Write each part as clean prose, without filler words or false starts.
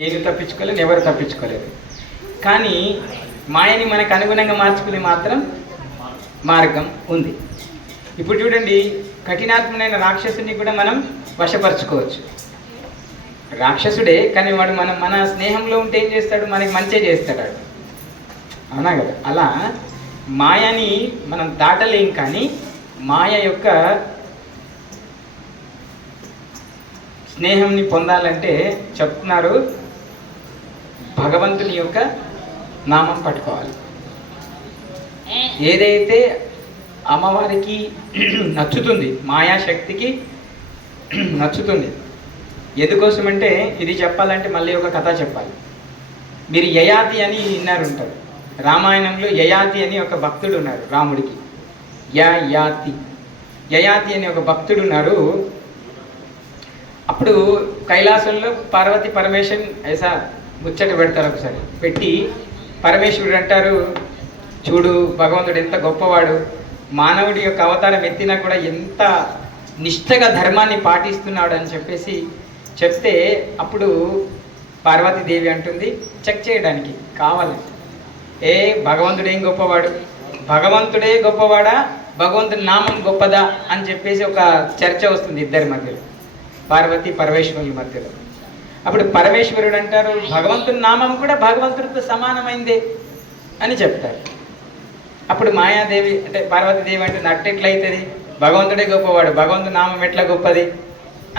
నేను తప్పించుకోలేదు, ఎవరు తప్పించుకోలేదు. కానీ మాయని మనకు అనుగుణంగా మార్చుకునే మాత్రం మార్గం ఉంది. ఇప్పుడు చూడండి, కఠినాత్మనైన రాక్షసుని కూడా మనం వశపరచుకోవచ్చు. రాక్షసుడే, కానీ వాడు మన స్నేహంలో ఉంటే ఏం చేస్తాడు? మనకి మంచి చేస్తాడు. అవునా కదా? అలా మాయని మనం దాటలేం. కానీ మాయ యొక్క స్నేహంని పొందాలంటే చెప్తున్నారు, భగవంతుని యొక్క నామం పట్టుకోవాలి. ఏదైతే అమ్మవారికి నచ్చుతుంది, మాయాశక్తికి నచ్చుతుంది. ఎందుకోసమంటే ఇది చెప్పాలంటే మళ్ళీ ఒక కథ చెప్పాలి. మీరు యయాతి అని విన్నారుంటారు. రామాయణంలో యయాతి అని ఒక భక్తుడు ఉన్నారు రాముడికి. యయాతి అని ఒక భక్తుడు ఉన్నారు. అప్పుడు కైలాసంలో పార్వతి పరమేశ్వరుని ఐసా ముచ్చట పెడతారు. ఒకసారి పెట్టి పరమేశ్వరుడు అంటారు, చూడు భగవంతుడు ఎంత గొప్పవాడు, మానవుడి యొక్క అవతారం ఎత్తినా కూడా ఎంత నిష్ఠగా ధర్మాన్ని పాటిస్తున్నాడు అని చెప్పేసి చెప్తే, అప్పుడు పార్వతీదేవి అంటుంది చెక్ చేయడానికి కావాలని, భగవంతుడు ఏం గొప్పవాడు, భగవంతుడే గొప్పవాడా, భగవంతుడి నామం గొప్పదా అని చెప్పేసి ఒక చర్చ వస్తుంది ఇద్దరి మధ్యలో, పార్వతి పరమేశ్వరుల మధ్యలో. అప్పుడు పరమేశ్వరుడు అంటారు, భగవంతుని నామం కూడా భగవంతుడితో సమానమైందే అని చెప్తారు. అప్పుడు మాయాదేవి అంటే పార్వతీదేవి అంటే నట్టెట్లయితుంది, భగవంతుడే గొప్పవాడు, భగవంతుని నామం ఎట్లా గొప్పది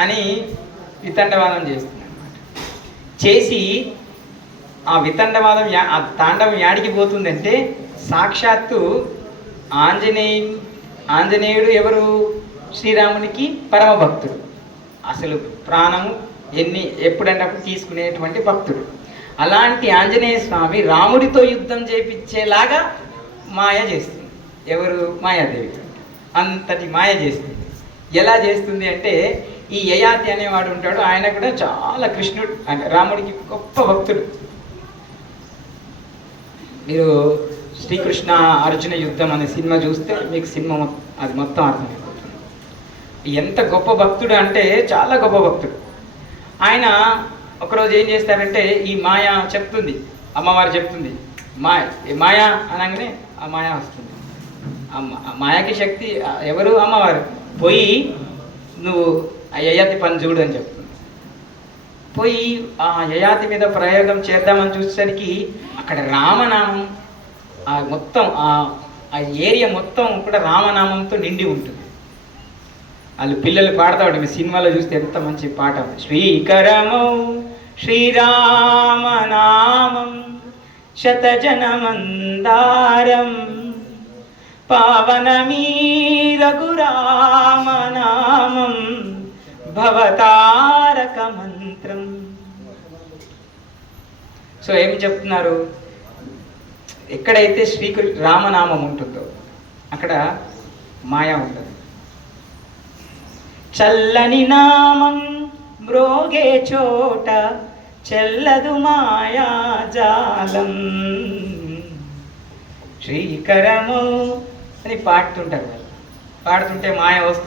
అని వితండవాదం చేస్తుంది అన్నమాట. చేసి ఆ వితండవాదం ఆ తాండవం యాడికి పోతుందంటే, సాక్షాత్తు ఆంజనేయుడు ఎవరు? శ్రీరామునికి పరమ భక్తుడు, అసలు ప్రాణము ఎప్పుడన్నప్పుడు తీసుకునేటువంటి భక్తుడు. అలాంటి ఆంజనేయ స్వామి రాముడితో యుద్ధం చేపించేలాగా మాయ చేస్తుంది. ఎవరు? మాయాదేవి. అంతటి మాయ చేస్తుంది. ఎలా చేస్తుంది అంటే, ఈ యయాతి అనేవాడు ఉంటాడు, ఆయన కూడా చాలా కృష్ణుడు అంటే రాముడికి గొప్ప భక్తుడు. మీరు శ్రీకృష్ణ అర్జున యుద్ధం అనే సినిమా చూస్తే మీకు సినిమా అది మొత్తం అర్థమైపోతుంది. ఎంత గొప్ప భక్తుడు అంటే చాలా గొప్ప భక్తుడు. ఆయన ఒకరోజు ఏం చేస్తారంటే, ఈ మాయ చెప్తుంది, అమ్మవారు చెప్తుంది, మాయ అనగానే ఆ మాయ వస్తుంది. ఆ మాయకి శక్తి ఎవరు? అమ్మవారు. పోయి నువ్వు ఆ యయాతి పని చూడు అని చెప్తుంది. పోయి ఆ యయాతి మీద ప్రయోగం చేద్దామని చూసేసరికి అక్కడ రామనామం మొత్తం ఆ ఏరియా మొత్తం కూడా రామనామంతో నిండి ఉంటుంది. వాళ్ళు పిల్లలు పాడతాడు, మీ సినిమాలో చూస్తే ఎంత మంచి పాట. శ్రీకరమౌ శ్రీరామనామం శతజనమందారం పావనమీ రఘురామనామం భవతారక మంత్రం. సో ఏం చెప్తున్నారు? ఎక్కడైతే రామనామం ఉంటుందో అక్కడ మాయ ఉంటుంది. చల్లని నామం మ్రోగే చోట చెల్లదు మాయా జాలం. శ్రీకరము అని పాడుతుంటారు వాళ్ళు. పాడుతుంటే మాయ వస్తుంది.